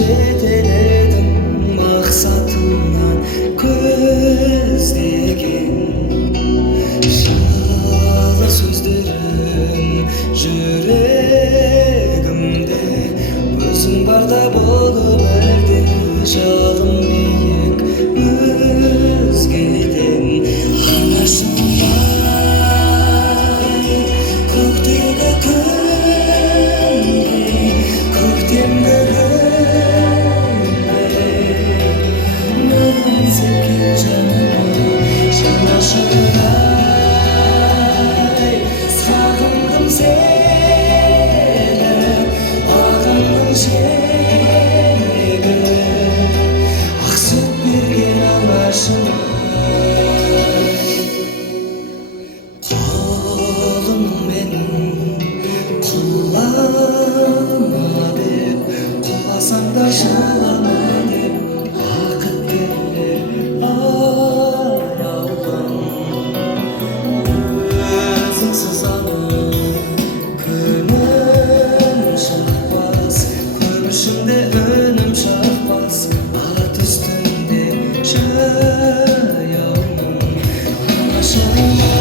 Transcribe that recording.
жетеледің мақсатыңнан көздеген жылы сөздерің жүрегімде өзің барда болып әлде жалын биік өзгеден аңғарсың ба көктегі күндей көктемгі күндей сепкен жаныма жанашырдай сағындым сені бағымның шегі ақ сүт берген алашыма қолыңмен құлама деп құласаң да жылама деп бақыт келер аралым өзіңсіз анық күнім шықпас көп ішімде үнім шықпас ат үстінде жаяумын анашым